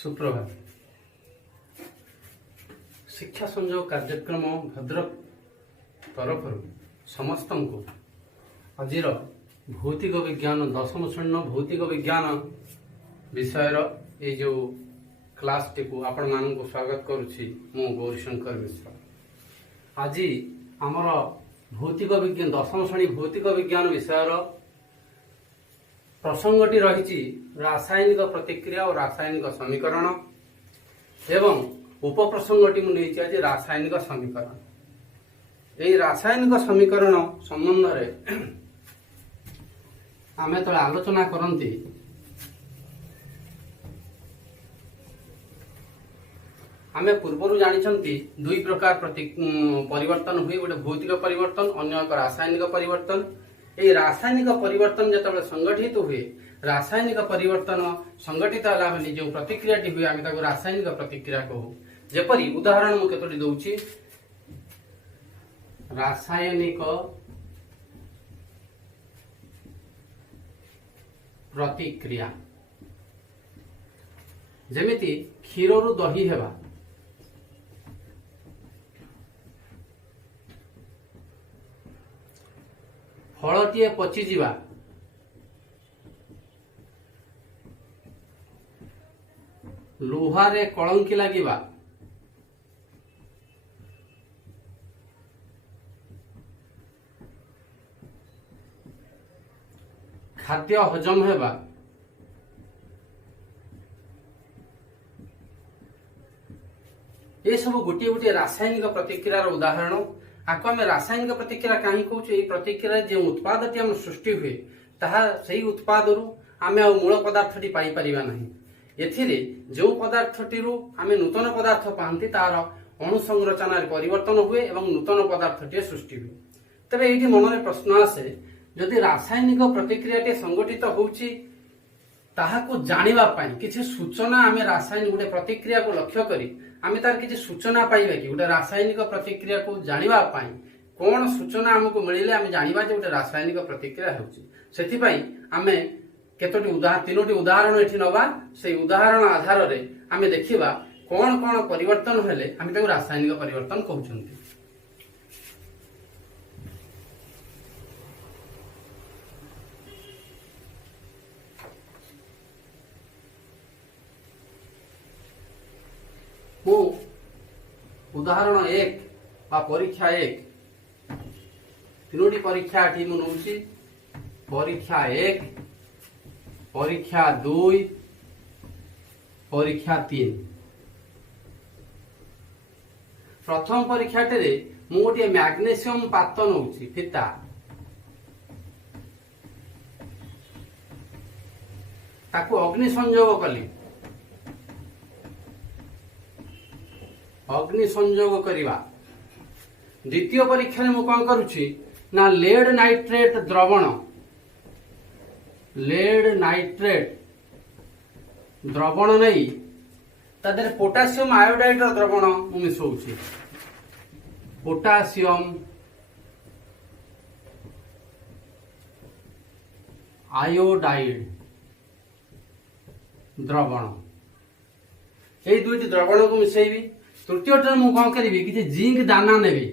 सुप्रभात। शिक्षा संयोग कार्यक्रम भद्रक तरफ समस्त को आज भौतिक विज्ञान दशम श्रेणी भौतिक विज्ञान विषय ये जो क्लास टी को आपण मान को स्वागत करुच्ची मु गौरीशंकर मिश्र। आज आमर भौतिक विज्ञान दशम श्रेणी भौतिक विज्ञान विषय प्रसंगटी रही रासायनिक प्रतिक्रिया और रासायनिक समीकरण एवं उपप्रसंगटी मुझे आज रासायनिक समीकरण। यही रासायनिक समीकरण संबंध में आम तो आलोचना करती आम पूर्व जानी दुई प्रकार परिवर्तन हुए, गोटे भौतिक परिवर्तन अन्य एक रासायनिक परिवर्तन। ये रासायनिक परिवर्तन जो संगठित हुए रासायनिक परिवर्तन संगठित है जो प्रतिक्रिया हुए आम रासायनिक प्रतिक्रिया कहू। जेपरी उदाहरण मुझे केतोटी दूची रासायनिक प्रतिक्रिया जेमिति क्षीर रु दही हेबा फलटीए पचिजिबा लुहारे कलंकी लागिबा खाद्य हजम हेबा ये सब गोटे गोटे रासायनिक प्रतिक्रियार उदाहरण। आपको आम रासायनिक प्रतिक्रिया कहीं कहूँ ये प्रतिक्रिया जो उत्पादटी आम सृष्टि हुए ताहा सही उत्पाद आम मूल पदार्थटी पाई परिबा नहीं। एथिरे जो पदार्थटी आम नूतन पदार्थ पाती तार अणुसंरचना परिवर्तन हुए एवं नूतन पदार्थटी सृष्टि हुए। तेरे ये मन में प्रश्न आसे जदि रासायनिक प्रतिक्रियाटी संगठित होउची ताहाको जानिबा पाई किछि सूचना आम रासायनिक गोटे प्रतिक्रिया को लक्ष्य करी आम तार किसी सूचना पाइबा कि गोटे रासायनिक प्रतिक्रिया को जानिबा पाई कौन सूचना आमको मिले आम जानिबा जे गोटे रासायनिक प्रतिक्रिया होउची। सेथिपाई आमे केतोटी तीनोटी उदाहरण एठी नबा से उदाहरण आधार रे आमे देखिबा कौन कौन परिवर्तन हेले आम ताको रासायनिक परिवर्तन कहउछंती। उदाहरण एक परीक्षा एक तीनोटी परीक्षा मुझे परीक्षा एक परीक्षा दुई परीक्षा तीन। प्रथम परीक्षा मु गोटे मैग्नेशियम पात नौ फिता ताकू अग्नि संयोग कली अग्नि संयोग करवा। द्वितीय परीक्षा में कौन करुच्ची ना लेड नाइट्रेट द्रवण नहीं तादर पोटासियम आयोडाइड द्रवण मिसौची पोटासियम आयोडाइड द्रवण ये दुईटी द्रवण को मिसेबी। तृतीय मुझे कौन करी कि जिंक दाना नेबी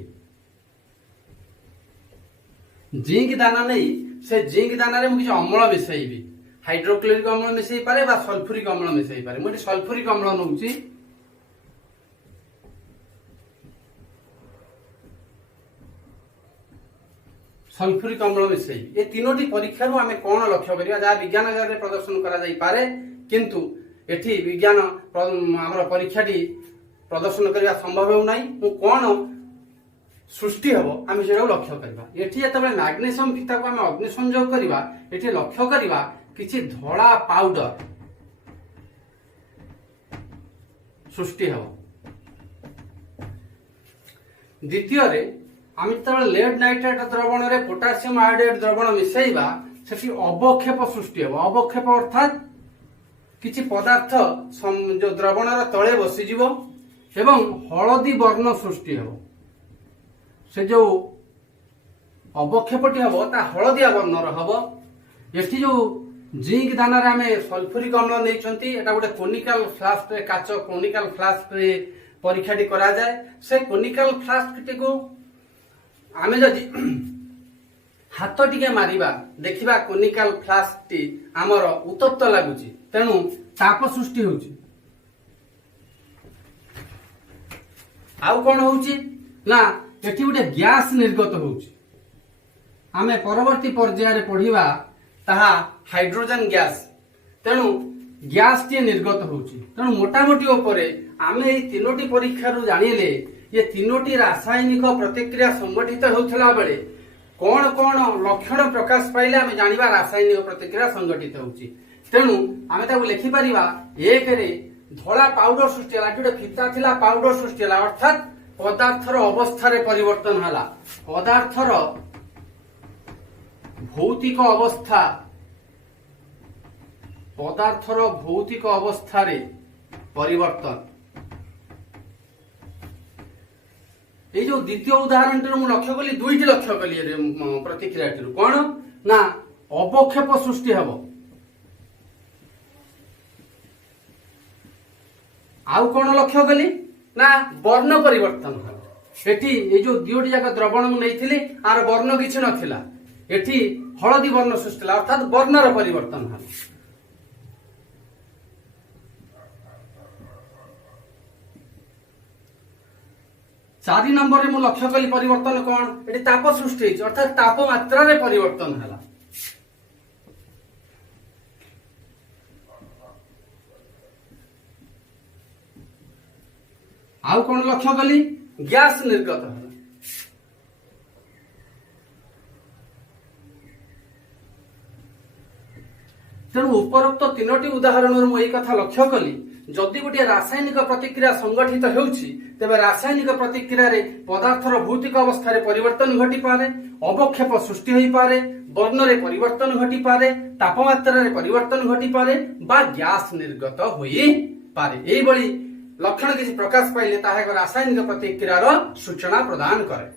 जिंक दाना नहीं से जिंक दाना रे मुझे अम्ल मिसैबी हाइड्रोक्लोरिक अम्ल मिसई पारे बा सल्फ्यूरिक अम्ल मिसई पारे मुझे सल्फ्यूरिक अम्ल नौची सल्फ्यूरिक अम्ल मिसई। ये तीनोटी परीक्षा आम कौन लक्ष्य करिया जहाँ विज्ञान प्रदर्शन करा जाई पारे किंतु एठी विज्ञान आमर परीक्षाटी प्रदर्शन करने संभव हो नहीं कौन सृष्टि हम आम से लक्ष्य करवा। एटी जो मैग्नेशियम फीता को आम अग्नि संयोग करवा ये लक्ष्य करवा किसी धड़ा पाउडर सृष्टि हम। द्वितीय आम जो लेड नाइट्रेट द्रवण में पोटासियम आयोडाइड द्रवण मिसैबा से अवक्षेप सृष्टि हम। अवक्षेप अर्थात किसी पदार्थ जो द्रवण तले बसीज एवं हलदी वर्ण सृष्टि हो। से जो अवक्षेपटी हम ता हलदिया वर्णर हम। ये जो जिंक दाना रे आमे सल्फ्यूरिक अम्ल नेइछंती एटा गोटे कोनिकल फ्लास्क रे काच कोनिकल फ्लास्क रे परीक्षाटी करा जाए से कोनिकल फ्लास्क टी को आमे जदि हाथ टिके मारिबा देखिबा कोनिकल फ्लास्क टी हमर उत्तप्त लागुची तेणु ताप सृष्टि होउची आउ कोन होउची ना एठी गोटे गैस निर्गत होउची आमे परवर्ती पर्याय रे पढिबा ताहा हाइड्रोजन गैस तेणु गैस टी निर्गत होउची तेणु मोटामोटी उपरे आमे ए तीनोटी परीक्षा रु जानिले ये तीनोटी रासायनिक प्रतिक्रिया संगठित होउथला बेले कौन कौन लक्षण प्रकाश पाइले आमे जानिबा रासायनिक प्रतिक्रिया संगठित होउची तेणु आमे ताकू लिखि परिबा एक रे धोला पाउडर सृष्टि हला जोटे फिता थिला पाउडर सृष्टि हला अर्थात पदार्थर अवस्था रे परिवर्तन हला पदार्थर भौतिक अवस्था पदार्थर भौतिक अवस्था रे परिवर्तन ये जो द्वितीय उदाहरण टी लक्ष्य कली दुईटी लक्ष्य कली प्रतिक्रिया कौन ना अवक्षेप सृष्टि हम आउ कौन लक्ष्य कली ना वर्ण परिवर्तन हम एठी ये जो दुईटी जाक द्रवण नहीं आर वर्ण किछि नथिला एठी हलदी वर्ण सृष्टि अर्थात वर्णर परिवर्तन हम चारि नंबर रे मु लक्ष्य कली परिवर्तन कौन एटी ताप सृष्टि अर्थात तापमात्रा रे परिवर्तन हला आउ कौन लक्ष्य कली गैस निर्गत हला तेणु उपरोक्त तीनोटी उदाहरण मु एई कथा लक्ष्य कली जदि गोटे रासायनिक प्रतिक्रिया संगठित होउछि तेबे रासायनिक प्रतिक्रिया रे पदार्थर भौतिक अवस्था रे परिवर्तन घटी पारे अवक्षेप सृष्टि होई पारे वर्ण रे परिवर्तन घटी पारे तापमात्रा रे परिवर्तन घटी पारे बा गैस निर्गत होई पारे एई बळी लक्षण किछि प्रकाश पाइले ताहा एक रासायनिक प्रतिक्रिया रो सूचना प्रदान करे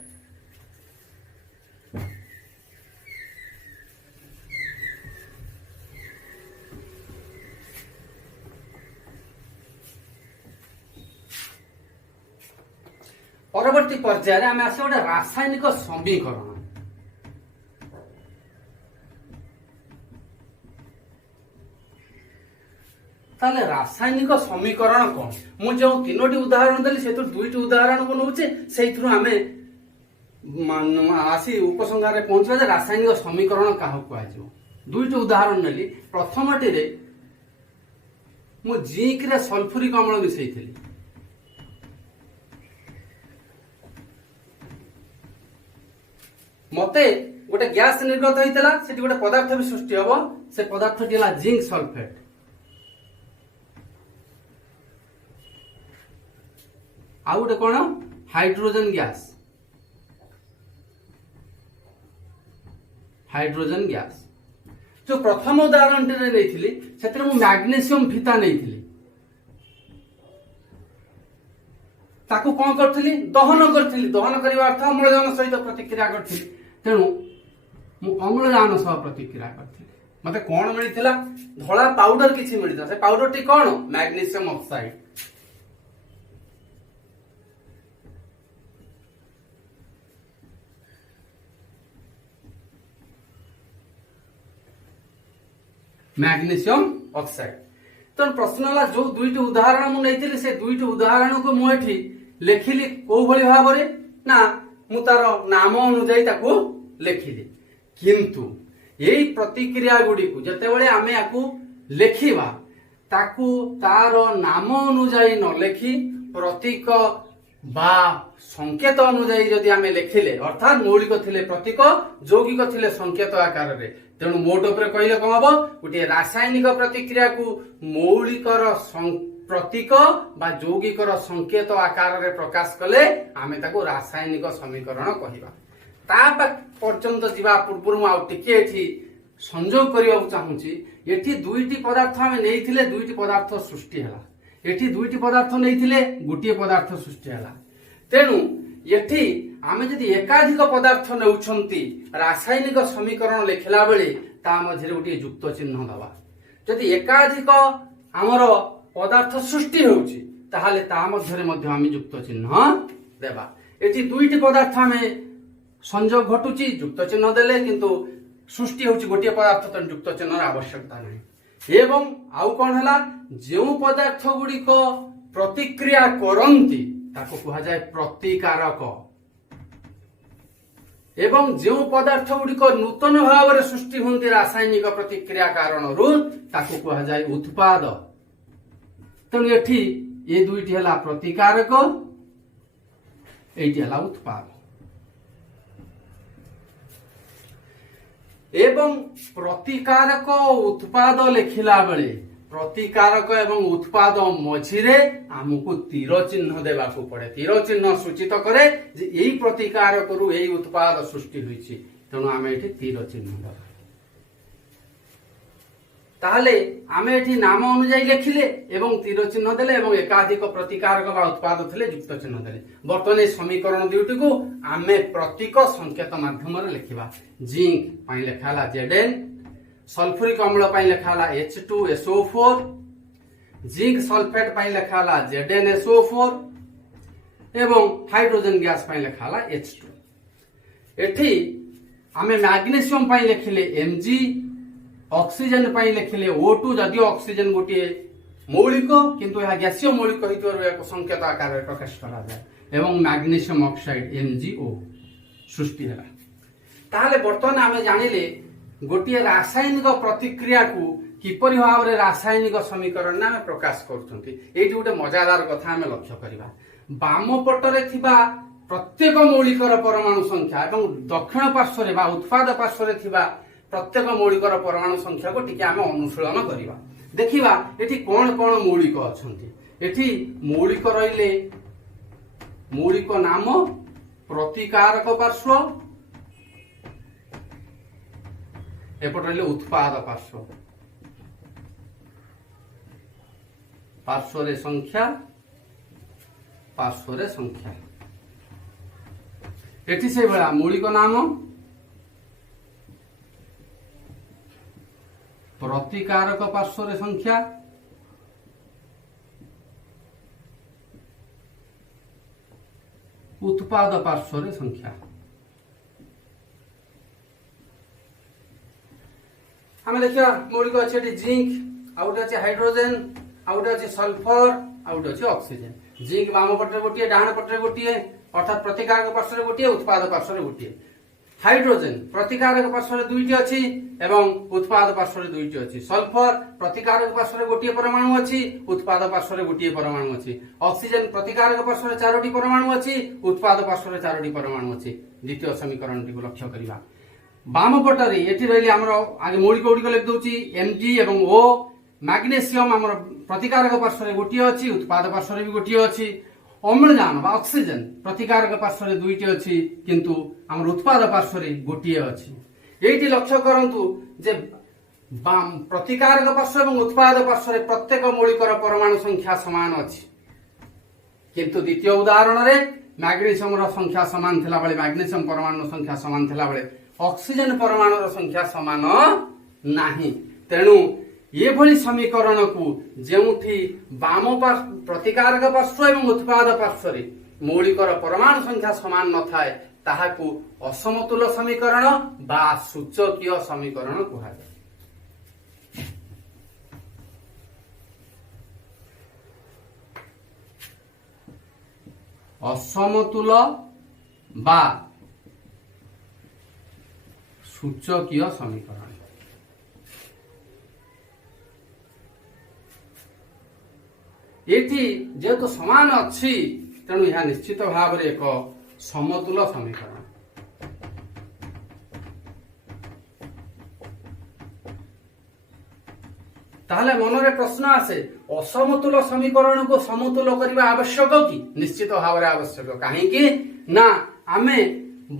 परवर्ती पर्याय आम आस गोटे रासायनिक समीकरण ताले रासायनिक समीकरण कौन मु जो तीनोटी उदाहरण देली से दुईटी उदाहरण बनाऊे से आमे आसी उपसंहार पहुंचा रासायनिक समीकरण क्या कह दुईटी उदाहरण नेली प्रथमटी रे मु जिंक रे सल्फ्यूरिक अम्ल मिसई मते गोटे गैस निर्गत होइतला सेठी गोटे पदार्थ भी सृष्टि हबो से पदार्थटी हला जिंक सल्फेट आ गोटे कोन हाइड्रोजन गैस जो प्रथम उदाहरण रे नेइथिली सेतरे मु मैग्नीशियम फीता नेइथिली ताकू कौन करथिली दहन करबा अर्थ अम्लजान सहित प्रतिक्रिया करथिली तेणु मु अम्लजान सह प्रतिक्रिया करथिली मते कौन मिलिथिला धला पाउडर किछि मिलिथा से पाउडर टी कौन मैग्नीशियम ऑक्साइड मैग्नीशियम ऑक्साइड तो प्रश्न है जो दुईटी उदाहरण मुझे से दुईटी उदाहरण को मुझे लिखिली कौ भली भाव ना मु तार नाम अनुजाई ताकू लिखिली किंतु यही प्रतिक्रिया गुडी को जतेबेले आमे याकू लेखिबा ताकू तार नाम अनुजाई न लेखि प्रतीक बा संकेत अनुजाई जदि आमे लिखिले अर्थात मौलिक थिले प्रतीक यौगिक थिले संकेत आकार रे तेणु मोट उपर कहले कौन हम गोटे रासायनिक प्रतिक्रिया को मौलिकर प्रतीक बा यौगिकर संकेत आकार रे प्रकाश कले आमे ताको रासायनिक समीकरण कहिबा ता पर्यंत जीवा पूर्व आ टिके एठी संयोग करिया चाहूची एठी दुईटी पदार्थ आमे नेइथिले दुईटी पदार्थ सृष्टि हला एठी दुईटी पदार्थ नेइथिले गोटिए पदार्थ सृष्टि हला तेणु एठी आमे जदि एकाधिक पदार्थ नेउछंती रासायनिक समीकरण लिखला बेले ता मझे गोटे युक्त चिन्ह दबा जदि एकाधिक आमर पदार्थ सृष्टि होउछि ताहाले ता मध्यरे मध्य आम युक्त चिन्ह देबा एठी दुईटी पदार्थ आमे संयोग घटुची युक्त चिन्ह देले किंतु सृष्टि होउछि गोटे पदार्थ तो युक्त चिन्हर आवश्यकता नहीं एवं आउ कोन हला जेउ पदार्थ गुडी को प्रतिक्रिया करंती ताको कहा जाय प्रतिकारक एवं जो पदार्थ गुड़िक नूतन भाव में सृष्टि होती रासायनिक प्रतिक्रिया कारण ताको कहा जाए उत्पाद तेणु ये दुईटी है प्रतिकारक एटी है उत्पाद एवं प्रतिकारक उत्पाद लिखिला बेले प्रतिकारक एवं उत्पाद मझिरे आमको तीर चिन्ह देवाकू पड़े तीर चिन्ह सूचित करे जे यही प्रतिकारक रु यही उत्पाद सृष्टि होइछि तेणु आमे एठी तीर चिन्ह देबा ताहले आमे एठी नाम अनुसार लिखिले एवं तीर चिन्ह देले एवं एकाधिक प्रतिकारक बा उत्पाद थिले युक्त चिन्ह देले वर्तमान समीकरण दुईटी को आमे प्रतीक संकेत माध्यम रे लिखिबा जिंक पई लेखाला Zn सल्फ्यूरिक अम्ल पई लेखाला H2SO4 जिंक सल्फेट पई लेखाला ZnSO4 एवं हाइड्रोजन गैस पई लेखाला H2 एठी आमे मैग्नीशियम पई लेखिले Mg ऑक्सीजन पई लेखिले O2 जदियो ऑक्सीजन गोटे मौलिक किंतु यह गैसीय मौलिक हितवर एक संकेत आकार में प्रकाश करा जाए एवं मैग्नीशियम ऑक्साइड MgO सृष्टि है ताहले वर्तमान आमे जानिले गोटे रासायनिक प्रतिक्रिया को किपरि भाव में रासायनिक समीकरण ना प्रकाश करछंती एठी गोटे मजादार कथा आमे लक्ष्य करिबा बाम पटरे थिबा प्रत्येक मौलिकर परमाणु संख्या एवं दक्षिण पार्श्व बा उत्पाद पार्श्व थिबा प्रत्येक मौलिकर परमाणु संख्या को टिके आमे अनुशीलन करिबा देखिबा एठी कोन कोन मौलिक अछंती एठी मौलिक रहिले मौलिक नाम प्रतिकारक पार्श्व एपट रहिले उत्पाद पार्श्व पार्श्व रे संख्या पार्श्व रे संख्या एठी से भला मौलिक नाम प्रतिकारक पार्श्व रे संख्या उत्पाद पार्श्व रे संख्या हमें देखिए मौलिक अच्छे जिंक आउट अच्छे हाइड्रोजन आउट अच्छे सल्फर आउट अच्छे ऑक्सीजन जिंक बाम पटे गोटे डाहाण पटे गोटे अर्थात प्रतिकारक पार्श्व गोटे उत्पाद पार्श्व गोटे हाइड्रोजन प्रतिकारक पार्श्व दुईटी अच्छी एवं उत्पाद पार्श्व दुईटी अच्छी सल्फर प्रतिकारक पार्श्व गोटे परमाणु अच्छी उत्पाद पार्श्व गोटे परमाणु अच्छी ऑक्सीजन प्रतिकारक पार्श्व चारोटी परमाणु अच्छी उत्पाद पार्श्व चारोटी परमाणु अच्छी द्वितीय समीकरण टी लक्ष्य करवा बाम पटरे एठी रहिली हमर आगे मौलिक गुड़िक लिख दउची Mg एवं O मैग्नीशियम हमर प्रतिकारक पार्श्व गोटे अच्छी उत्पाद पार्श्व भी गोटे अच्छी अम्लजान बा ऑक्सीजन प्रतिकारक पार्श्व दुईटी अच्छी किंतु हमर उत्पाद पार्श्व गोटे अच्छी एठी लक्ष्य करंतु जे प्रतिकारक पार्श्व एवं उत्पाद पार्श्व प्रत्येक मौलिकर परमाणु संख्या समान अच्छी किंतु द्वितीय उदाहरण रे मैग्नीशियम संख्या समान थिला बेले मैग्नीशियम परमाणु संख्या समान थिला बेले ऑक्सीजन परमाणु संख्या समान नाही तेणु ये भली समीकरण को जेउठी बाम प्रतिकारक पार्श्व एवं उत्पाद पार्श्व मौलिकर परमाणु संख्या समान न थाए ताहाकू असमतुल समीकरण बा सूचकीय समीकरण कहा जाए असमतुल बा सूचकीय समीकरण एठी जेहेतु समान अच्छी तेणु यह निश्चित भाव में एक समतुल समीकरण ताहले मन में प्रश्न आसे असमतुल समीकरण को समतुल करने आवश्यक कि निश्चित भाव में आवश्यक कहीं ना आमे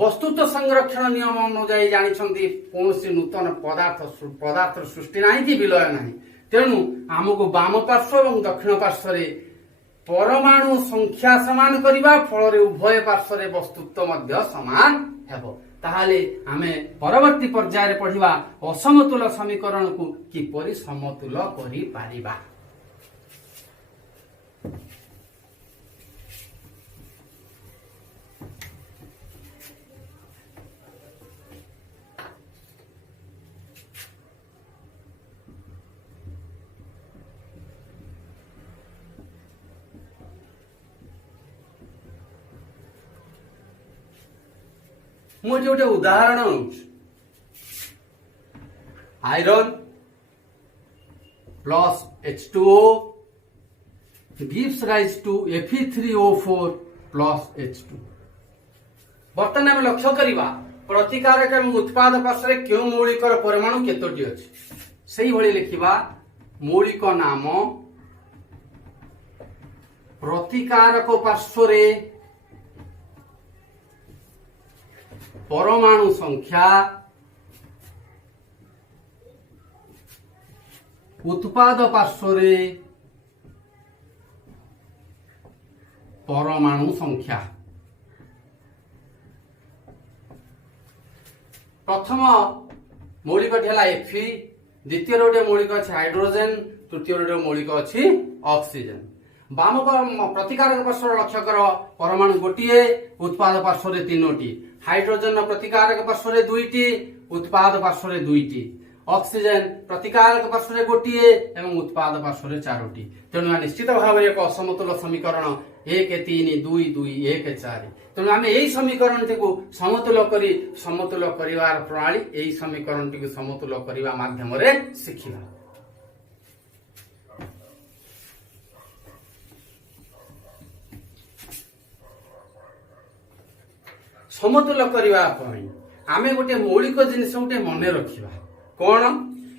वस्तुत्व संरक्षण नियम अनुजाई जानी कौन नूतन पदार्थ सृष्टि ना कि विलय ना तेणु आमको बाम पार्श्व और दक्षिण पार्श्व परमाणु संख्या समान करने फल उभय पार्श्व वस्तुत्व सामान हेब ताहाले आमे परवर्ती पर्याय पढ़िबा असमतुल समीकरण को किपरि समतुल करि पारिबा। मुझे गोटे उदाहरण iron plus H2O gives rise to Fe3O4 plus H2। बर्तमान आम लक्ष्य करवा प्रतिकारक एवं उत्पाद पार्श्व क्यों मौलिक परमाणु केतोटी अच्छी से भली लिखा मौलिक नाम प्रतिकारक पार्श्व परमाणु संख्या उत्पाद पार्श्व परमाणु संख्या। प्रथम मौलिक Fe, द्वितीय गोटे मौलिक अच्छे हाइड्रोजेन, तृतीय गोटे मौलिक अच्छी ऑक्सीजन। बाम प्रतिकारक पार्श्व लक्ष्य कर परमाणु गोटे उत्पाद पार्श्व तीनोटी, हाइड्रोजन प्रतिकारक पार्श्व दुईटी उत्पाद पार्श्व दुईटी, ऑक्सीजन प्रतिकारक पार्श्व गोटे एवं उत्पाद पार्श्व चारोटी। तेणु निश्चित भाव में एक असमतुल समीकरण 1 3 2 2 1 4। तेणु आम यही समीकरण टी समतुल करी समतुल करिवार प्रणाली यही समीकरण टी समतुल करने माध्यम शिखिबा। समतुल करने आमे गोटे मौलिक जिनिस गोटे मन रखा कौन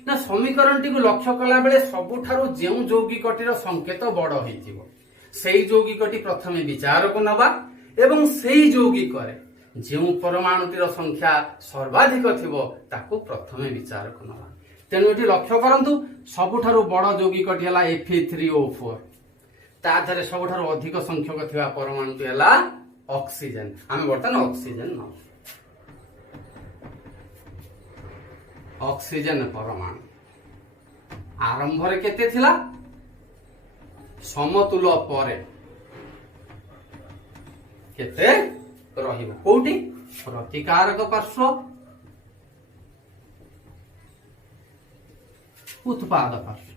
ना समीकरण टी लक्ष्य कला बेले सबुठारु जो यौगिकटीर संकेत बड़ होइथिबो सेई यौगिकटी प्रथम विचार को नबा एवं सेई यौगिक जो परमाणुटीर संख्या सर्वाधिक थिबो ताकू प्रथम विचार को नबा। तेणु ये लक्ष्य करंतु सबुठारु बड़ यौगिकटी हला Fe3O4 ता धरे सबुठारु अधिक संख्यक थिबा परमाणुटी हला ऑक्सीजन। आम बर्तमान ऑक्सीजन न ऑक्सीजन परमाणु आरंभ रे केते थिला समतुल परे केते रहिबो कोठी प्रतिकारक पार्श्व उत्पाद पार्श्व।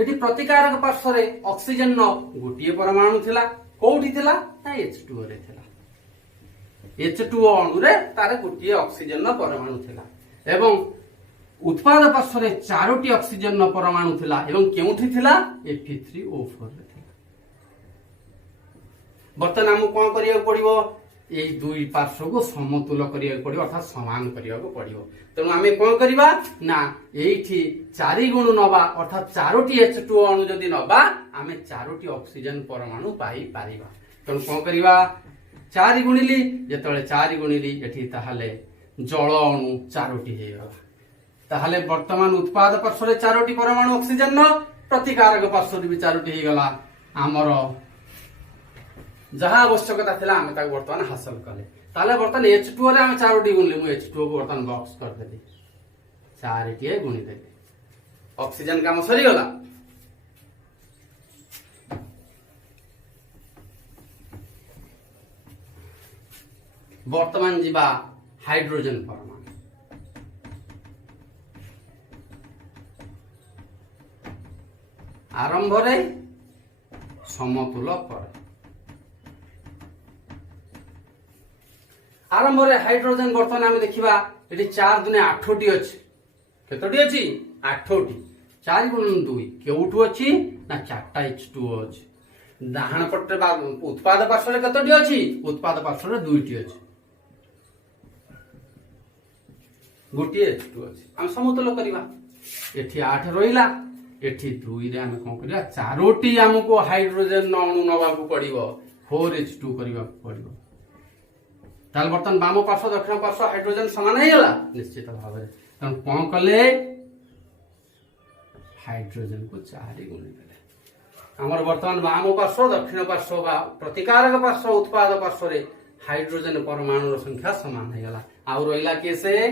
एटी प्रतिकारक पार्श्व रे ऑक्सीजन न गोटे परमाणु थिला कोठी थिला ता H2O रे थिला। H2O अणु रे तारे गोटे ऑक्सीजन न परमाणु थिला एवं उत्पाद पार्श्व रे चारोटी ऑक्सीजन न परमाणु थिला एवं केउठी थिला Fe3O4 रे थिला। बर्तमान हमकु कोन करिया पड़िबो एई दुई पार्श्व को समतुल करिया पड़िबो अर्थात समान करिया पड़िबो। तेणु आमे कोन करिबा ना एइठी 4 गुण नबा अर्थात चारोटी H2O अणु जदि नबा आमे चारोटी ऑक्सीजन परमाणु पाई पारिबा। तेणु कोन करिबा 4 गुणिली जेतले 4 गुणिली एठी ताहाले जल अणु चारोटी हेगला ताहाले वर्तमान उत्पाद पार्श्व चारोटी परमाणु ऑक्सीजन न प्रतिकारक पार्श्व भी चारोटी हेगला। आमर जहाँ आवश्यकता थिला आमे ताक वर्तमान हासिल कले ताले वर्तमान H2O रे आमे चारोटी गुणले मु H2O को वर्तमान बॉक्स कर देली 4 टी गुणी देली ऑक्सीजन काम सरी गला। वर्तमान जीवा हाइड्रोजन परमाणु आरंभ रे समतुल पर आरंभ रे हाइड्रोजन बर्तमान आम देखा ये 4 दुने 8टी अच्छी केतोटी अच्छी 8टी 4 गुण 2 केउठू अच्छी ना 4टा H2O अच्छी डाहाण पटे उत्पाद पार्श्व केतोटी अच्छी उत्पाद पार्श्व 2टी अच्छी गोटे H2O अच्छी आम समतुल करवा एठी 8 रहिला एठी 2 रे आम कोन करिया चारोटी हमको हाइड्रोजन अणु नबा को पड़िबो 4H2 करबा पड़िबो। ताल बर्तन बाम पार्श्व दक्षिण पार्श्व हाइड्रोजन समान है गला निश्चित भाव में तन कोन कले हाइड्रोजन को 4 गुणी देले आमर वर्तमान वाम पार्श्व दक्षिण पार्श्व बा प्रतिकारक पार्श्व उत्पाद पार्श्व रे हाइड्रोजन परमाणु संख्या समान हो गला। आउ रहिला केसे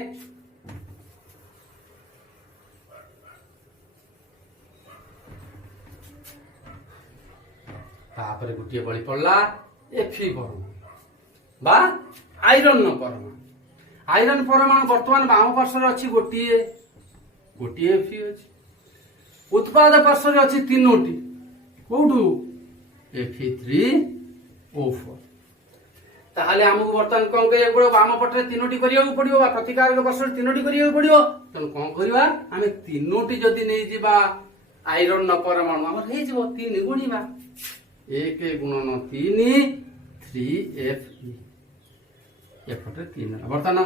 तापर गोटे बळी पड़ला एफी परमाणु बा आयरन परमाणु। आयरन परमाणु वर्तमान बाम पार्श्व अच्छी गोटे गोटे एफी अच्छी उत्पाद पार्श्व अच्छी तीनोटी कौटू Fe3O4 ताहले हमको बर्तमान कौन करिया पड़ो बाम पटरे तीनोटी करिया पड़ियो बा प्रतिकारक पार्श्व तीनोटी करिया पड़ियो तन कौन करबा आमे तीनोटी जदी नै जिबा आयरन परमाणु हमर हे जिवो 3 गुणीबा 1 गुणन 3 3Fe एपटे 3 बर्तमान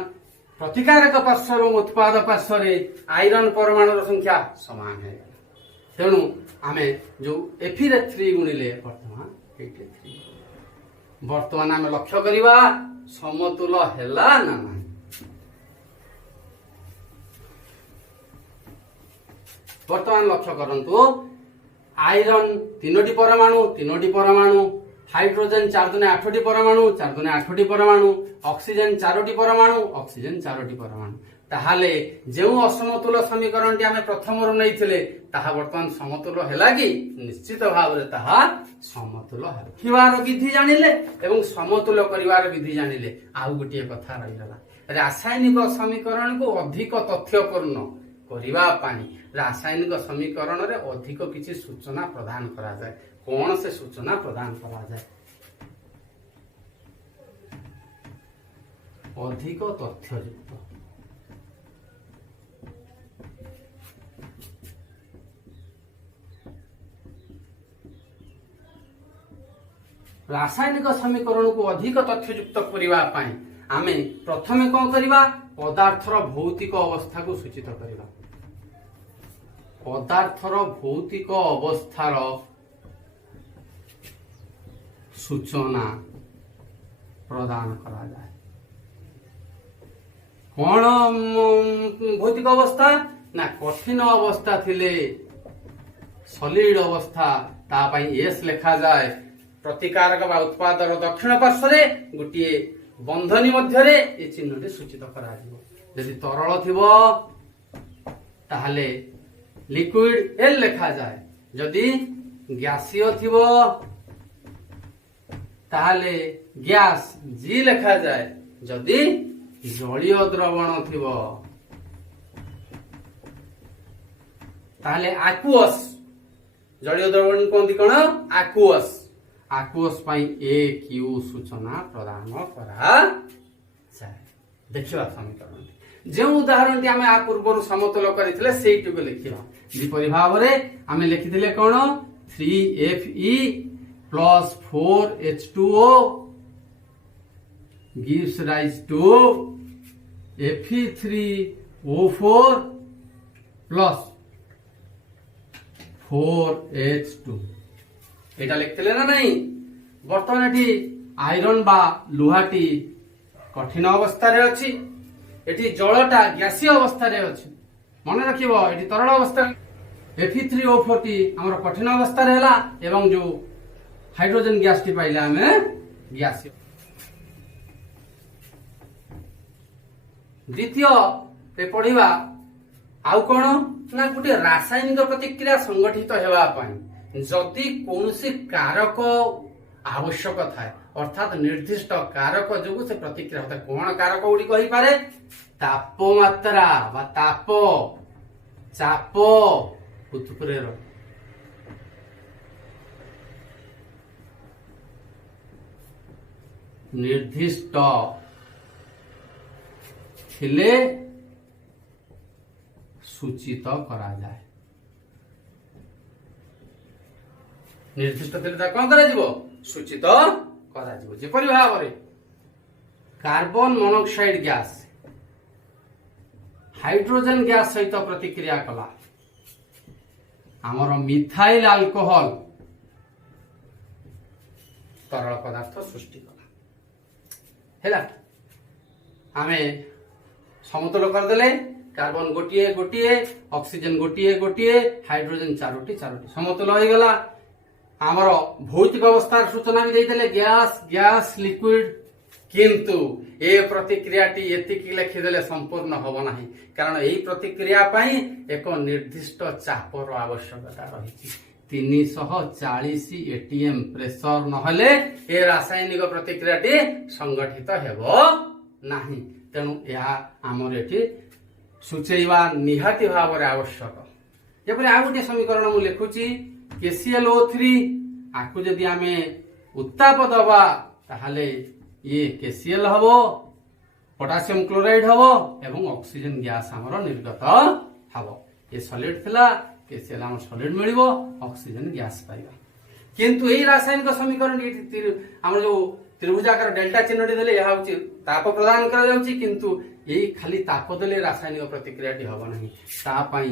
प्रतिकारक पार्श्व और उत्पाद पार्श्व रे आयरन परमाणु संख्या समान है तेणु आमे जो एफी रे 3 गुणिले वर्तमान 83 वर्तमान आमे लक्ष्य करिवा समतुल हैला ना नहीं। वर्तमान लक्ष्य करंतु आयरन तीनोटी परमाणु हाइड्रोजन 4 दुने 8टी परमाणु 4 दुने 8टी परमाणु ऑक्सीजन 4टी परमाणु ऑक्सीजन 4टी परमाणु ताहाले जो असमतुल समीकरण टी आमे प्रथम रु नैथिले ताहा वर्तमान समतुल हैला कि निश्चित भाव रे ताहा समतुल है। लिखिबार विधि जानिले एवं समतुल करिवार विधि जानिले आउ गोटे कथा रहि गला रासायनिक समीकरण को अधिक तथ्यपूर्ण करिवा पानी रासायनिक समीकरण रे अधिक किछि सूचना प्रदान करा जाय। कौन से सूचना प्रदान करा जाय अधिक तथ्ययुक्त रासायनिक समीकरण को अधिक तथ्ययुक्त करिवा पाई आमे प्रथमे कौन करिवा पदार्थर भौतिक अवस्था को सूचित करिवा। पदार्थर भौतिक अवस्थार सूचना प्रदान करा जाए। कौन भौतिक अवस्था ना कठिन अवस्था थिले सॉलिड अवस्था ता पई एस लिखा जाए। प्रतिकारक बा उत्पादर दक्षिण पार्श्व रे गोटे बंधनी मध्य रे ए चिन्हटी सूचित करा दिबो। यदि तरल थिबो ताहले लिक्विड एल लिखा जाए। यदि गैसीय थिबो ताहले गैस जी लिखा जाए। यदि जलीय द्रवण थिबो ताहले एक्वस जलीय द्रवण कोंदी कोन एक्वस आकुअस पाई ए क्यू सूचना प्रदान करा जाए। देखिबा समीकरण जो उदाहरण आमे आ पूर्व समतुल करथिले सेइटु को लिखिबा। विपरी भाव रे आमे लिखिथिले कोन 3Fe plus 4H2O gives rise to Fe3O4 plus 4H2 এটা লিখতেলে না নাই। বর্তমান এটি আয়রন বা লোহাটি কঠিন অবস্থায় আছে এটি জলটা গ্যাসীয় অবস্থায় আছে মনে রাখিব এটি তরল অবস্থা Fe3O4 টি আমার কঠিন অবস্থায় হেলা এবং যে হাইড্রোজেন গ্যাসটি পাইলে আমি গ্যাসীয়। দ্বিতীয় পড়িবা আউ কোন না গোটে রাসায়নিক প্রতিক্রিয়া সংগঠিত হেবা পাই जदि कौनसी कारक आवश्यक थाए अर्थात निर्दिष्ट कारक जो से प्रतिक्रिया होता है। कौन कारक गुड़िक हो पारे तापमात्रा बा ताप चाप उत्प्रेर निर्दिष्ट थिले सूचित करा जाए। निर्दिष्ट थिले कौन करा जिवो सूचित करा जिवो। जेपरि भाव रे carbon monoxide gas hydrogen gas सहित प्रतिक्रिया कला आमर मिथाइल अल्कोहल तरल पदार्थ सृष्टि कला हैला। आमे समतुल कर देले कार्बन गोटिए गोटिए ऑक्सीजन गोटिए गोटिए हाइड्रोजन चारोटी चारोटी समतुल हो गला। आमर भौतिक अवस्थार सूचना भी देते गैस गैस लिक्विड किंतु ए प्रतिक्रियाटी एतिकी लिखिदेले संपूर्ण हब नाही कारण यही प्रतिक्रिया पाई एक निर्दिष्ट चापर आवश्यकता रही 340 एटीएम प्रेशर नहले ए रासायनिक प्रतिक्रियाटी संगठित हेब नाही तेणु यह आमर एठी सूचेवा निहाती भाव आवश्यक जपरि आ गोटे समीकरण मु लिखुची KClO3 आकु जदि आमे उत्ताप दबा ताहले ये KCl हबो पोटासियम क्लोराइड हबो एवं ऑक्सीजन गैस हमर निर्गत हबो ये सॉलिड थिला KCl हम सॉलिड मिलिबो ऑक्सीजन गैस पाइबा किंतु एई रासायनिक समीकरण हमर जो त्रिभुजाकार डेल्टा चिन्हटी देले यह होची ताप प्रदान करा जाउची किंतु एई खाली ताप देले रासायनिक प्रतिक्रियाटी हबो नाही ता पई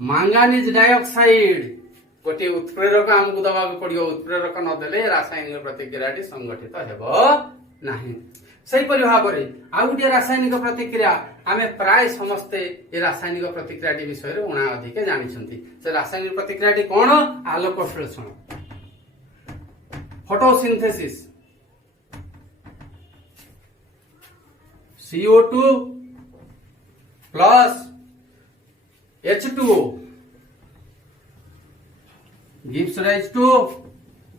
मांगानीज डाइऑक्साइड गोटे उत्प्रेरक हमको दबा पड़ो उत्प्रेरक नदेले रासायनिक प्रतिक्रियाटी संगठित हेब नाही सेहीपरि भाव आउ गोटे रासायनिक प्रतिक्रिया आमे प्राय समस्ते ये रासायनिक प्रतिक्रियाटी विषय रे उणा अधिक जानिछंती से रासायनिक प्रतिक्रियाटी कोन आलोक संश्लेषण photosynthesis CO2 plus H2O gives rise to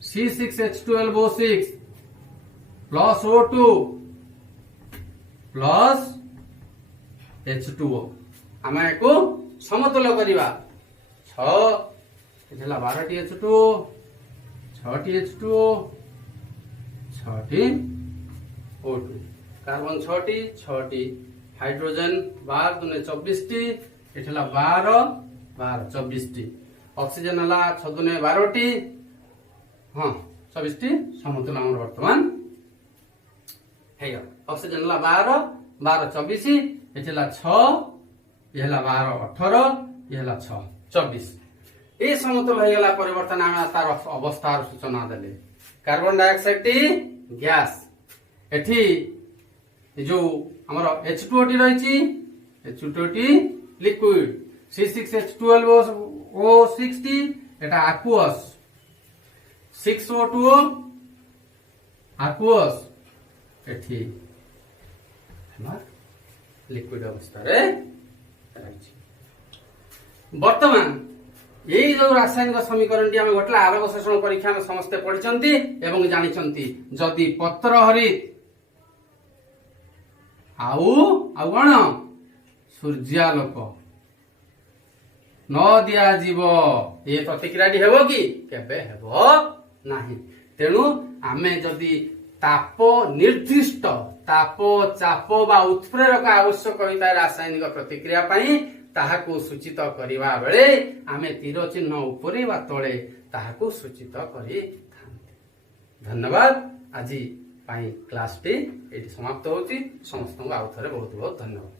C6H12O6 plus O2 plus H2O आम को समतुल करवा 12टी H2O 6टी H2O 6टी O2 carbon 6टी hydrogen 12 दुने 24टी एठला 12 24टी ऑक्सीजन हला 6 दुने 12टी हां 24टी समतुल हमर वर्तमान हे ऑक्सीजन हला 12 24 एठला 6 एहला 12 18 एहला 6 24 ए समतुल हे गला परिवर्तन हम तार अवस्थार सूचना देले कार्बन डाइऑक्साइड टी गैस एठी जो हमर H2O टी रहिची H2O टी लिक्विड C6H12O6 टी एटा aqueous 6O2O aqueous एठी हमर लिक्विड अवस्था रे रहिची वर्तमान यही जो रासायनिक समीकरण टी हम घटला आलोक शोषण परीक्षा में समस्ते पढ़िचंती एवं जानिचंती जदि पत्र हरित आउ कौन सूर्यालोक न दिया जीव ये प्रतिक्रियाटी हेबो कि केबे हेबो नाही तेणु आमे जदि ताप निर्दिष्ट ताप चाप बा उत्प्रेरक आवश्यक होता रासायनिक प्रतिक्रिया पाई ताहाकु सूचित करिवा बेले आमे तीर चिन्ह ऊपरे बा तळे ताहाकु सूचित करि थांते धन्यवाद आज क्लास टी समाप्त होची समस्त आउ थरे बहुत बहुत धन्यवाद।